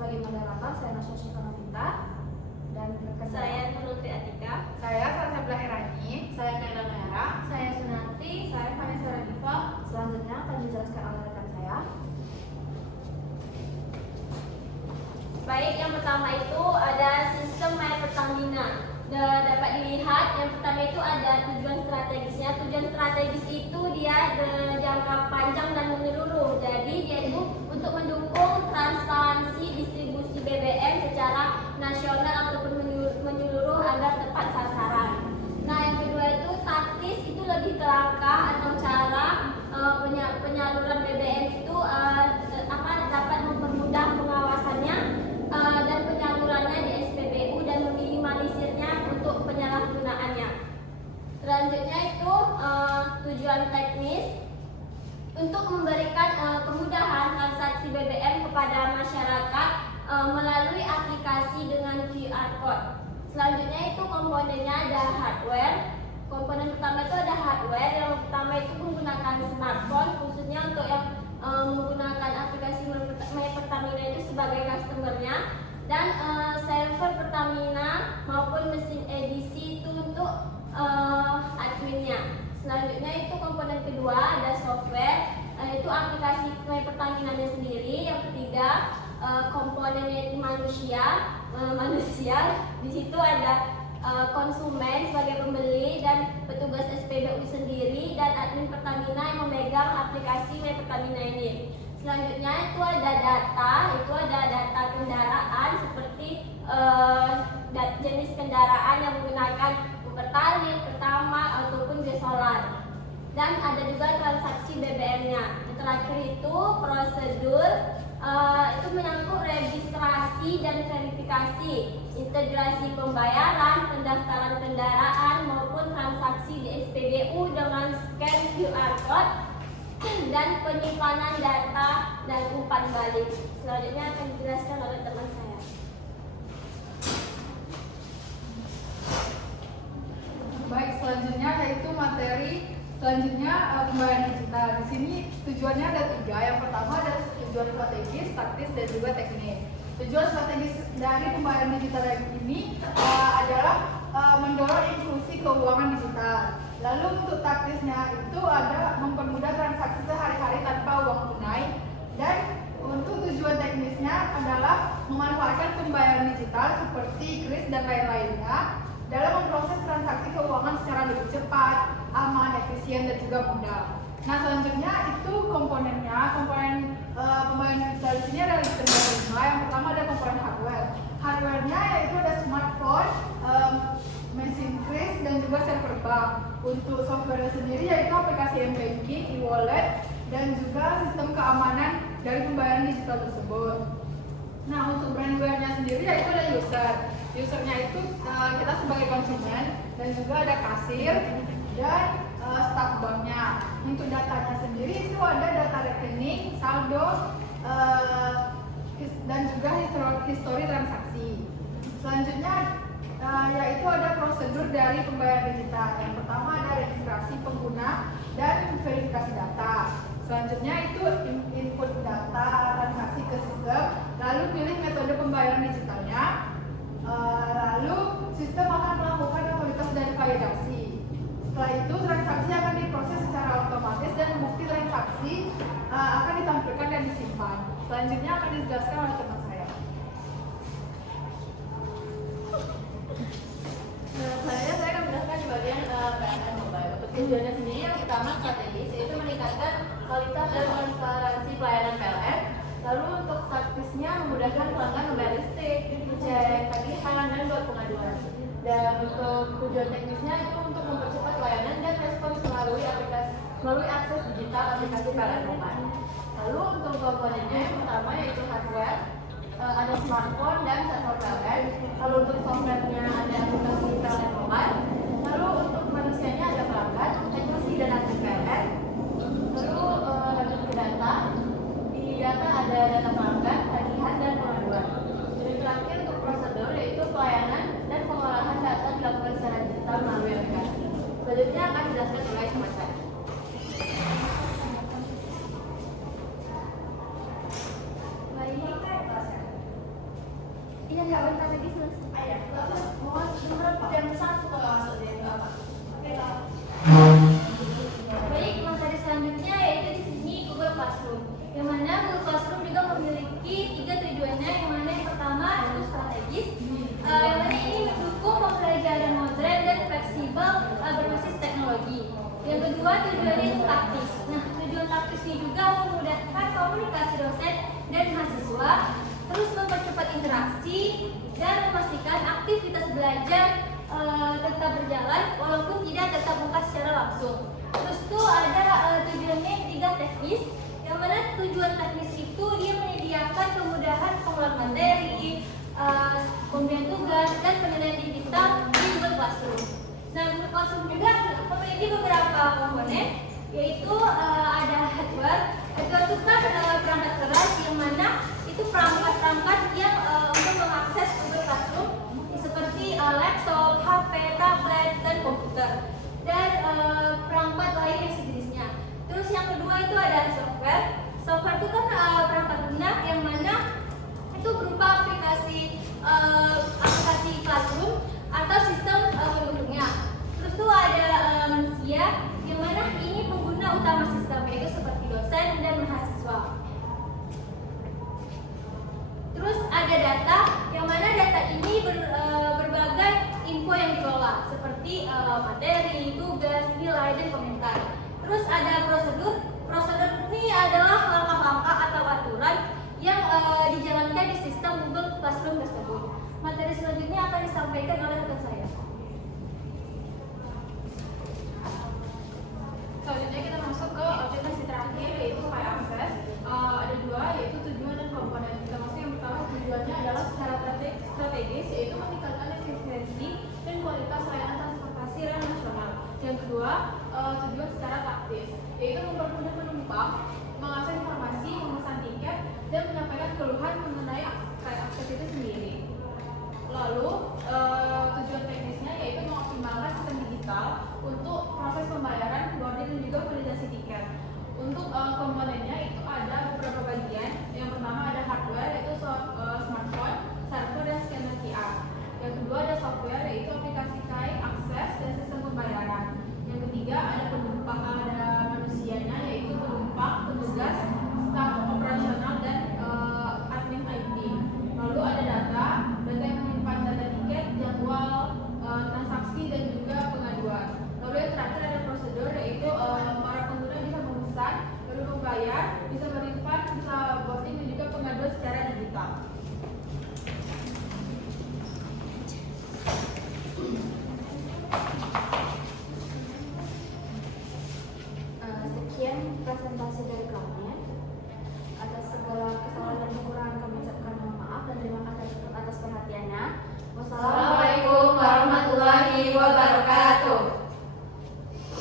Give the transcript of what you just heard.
sebagai moderator, saya Nasya Syifa Novita. Dan saya Nurul Triatika. Saya Salsabila Herani. Saya Kaila Nayara. Saya Sunarti. Saya Vanessa Radifa. Selanjutnya akan dijelaskan oleh rekan saya. Baik, yang pertama itu ada sistem My Pertamina. Dapat dilihat yang pertama itu ada tujuan strategisnya. Tujuan strategis itu dia jangka panjang dan menyeluruh. Jadi dia itu untuk mendukung transparansi distribusi BBM secara nasional ataupun menyeluruh agar tepat sasaran. Nah, yang kedua itu taktis, itu lebih ke langkah atau cara penyaluran BBM itu dapat mempermudah pengawasannya dan penyalurannya di SPBU dan meminimalisirnya untuk penyalahgunaannya. Selanjutnya itu tujuan teknis untuk memberikan kemudahan transaksi BBM kepada masyarakat melalui aplikasi dengan QR code. Selanjutnya itu komponennya ada hardware. Komponen pertama itu ada hardware. Yang pertama itu menggunakan smartphone, khususnya untuk yang menggunakan aplikasi My Pertamina itu sebagai customernya, dan server Pertamina maupun mesin edisi itu untuk adminnya. Selanjutnya itu komponen kedua ada software, itu aplikasi My Pertamina-nya sendiri. Yang ketiga komponennya itu manusia. Di situ ada konsumen sebagai pembeli dan petugas SPBU sendiri dan admin Pertamina yang memegang aplikasi My Pertamina ini. Selanjutnya itu ada data, kendaraan seperti jenis kendaraan yang menggunakan Pertalite, Pertamax ataupun Solar. Dan ada juga transaksi BBM-nya. Yang terakhir itu prosedur, itu menyangkut registrasi dan verifikasi, integrasi pembayaran, pendaftaran kendaraan maupun transaksi di SPBU dengan scan QR code, dan penyimpanan data dan umpan balik. Selanjutnya akan dijelaskan oleh teman saya. Baik, selanjutnya yaitu materi selanjutnya pembayaran digital. Di sini tujuannya ada 3. Yang pertama ada tujuan strategis, taktis, dan juga teknis. Tujuan strategis dari pembayaran digital ini adalah mendorong inklusi keuangan digital. Lalu untuk taktisnya itu ada mempermudah transaksi sehari-hari tanpa uang tunai. Dan untuk tujuan teknisnya adalah memanfaatkan pembayaran digital seperti kris dan lain-lainnya dalam memproses transaksi keuangan secara lebih cepat, aman, efisien, dan juga mudah. Nah, selanjutnya itu komponennya. Komponen pembayaran digital di sini ada 5. Yang pertama ada komponen hardware. Hardwarenya yaitu ada smartphone, mesin kris, dan juga server bank. Untuk software sendiri yaitu aplikasi m-banking, e-wallet, dan juga sistem keamanan dari pembayaran digital tersebut. Nah, untuk brandware-nya sendiri yaitu ada user. Usernya itu kita sebagai konsumen, dan juga ada kasir dan staf banknya. Untuk datanya sendiri itu ada data rekening, saldo, dan juga histori transaksi. Selanjutnya yaitu ada prosedur dari pembayaran digital. Yang pertama ada registrasi pengguna dan verifikasi data. Selanjutnya itu input data transaksi ke sistem, lalu pilih metode pembayaran digitalnya. Lalu sistem akan melakukan otoritas dan validasi. Setelah itu transaksi akan diproses secara otomatis dan bukti transaksi akan ditampilkan dan disimpan. Selanjutnya akan dijelaskan oleh teman saya. Saya akan menjelaskan di bagian PLN Mobile. Untuk tujuannya sendiri yang pertama strategis, yaitu meningkatkan kualitas dan transparansi pelayanan PLN. Lalu untuk taktisnya memudahkan pelanggan membayar listrik, cek tagihan, dan buat pengaduan. Dan untuk tujuan teknisnya itu untuk mempercepat pelayanan dan respons melalui akses digital aplikasi PLN Mobile. Lalu untuk komponennya yang pertama yaitu hardware, ada smartphone dan server PLN. Lalu untuk softwarenya ada aplikasi PLN Mobile. Lalu untuk manusianya ada pelanggan, teknisi, dan admin PLN. Lalu lanjut ke data. Di data ada data pelanggan, tagihan, dan pengaduan. Jadi terakhir untuk prosedur yaitu pelayanan dan pengolahan data dilakukan secara digital melalui aplikasi. Selanjutnya akan dijelaskan oleh teman saya. Enggak, bentar lagi selesai. Ayah, mau berapa? Yang satu kalau masuk yang apa? Oke lah. Baik, materi selanjutnya yaitu di sini Google Classroom. Yang mana Google Classroom juga memiliki 3 tujuannya. Yang mana yang pertama itu strategis. Yang mana ini mendukung pembelajaran modern dan fleksibel berbasis teknologi. Yang kedua tujuannya itu taktis. Nah, tujuan taktis ini juga memudahkan komunikasi dosen dan mahasiswa, terus mempercepat interaksi dan memastikan aktivitas belajar tetap berjalan walaupun tidak tetap muka secara langsung. Terus tuh ada tujuannya yang 3 teknis, yang mana tujuan teknis itu dia menyediakan kemudahan pengolahan materi, pemberian tugas dan penilaian digital di Google Classroom. Nah, Google Classroom juga memiliki beberapa komponen, yaitu ada hardware. Hardware itu kan perangkat keras yang mana itu perangkat-perangkat yang untuk mengakses Google Classroom seperti laptop, HP, tablet, dan komputer, dan perangkat lain yang sejenisnya. Terus yang kedua itu ada software. Software itu kan perangkat lunak yang mana itu berupa aplikasi Classroom atau sistem pendukungnya. Terus tuh ada manusia yang mana ini pengguna utama sistem, yaitu seperti dosen dan mahasiswa. Terus ada data, yang mana data ini berbagai info yang dikelola seperti materi, tugas, nilai, dan komentar. Terus ada prosedur. Prosedur ini adalah langkah-langkah atau aturan yang dijalankan di sistem Google Classroom tersebut. Materi selanjutnya akan disampaikan oleh rekan saya. Selanjutnya kita masuk ke aplikasi terakhir yaitu My Access. Ada 2 yaitu tujuan dan komponen. Kita masuk yang pertama, tujuannya adalah secara strategis yaitu meningkatkan efisiensi dan kualitas layanan transportasi rel nasional. Yang kedua, tujuan secara taktis yaitu mempermudah penumpang mengakses informasi, memesan tiket, dan menyampaikan keluhan mengenai akses itu sendiri. Lalu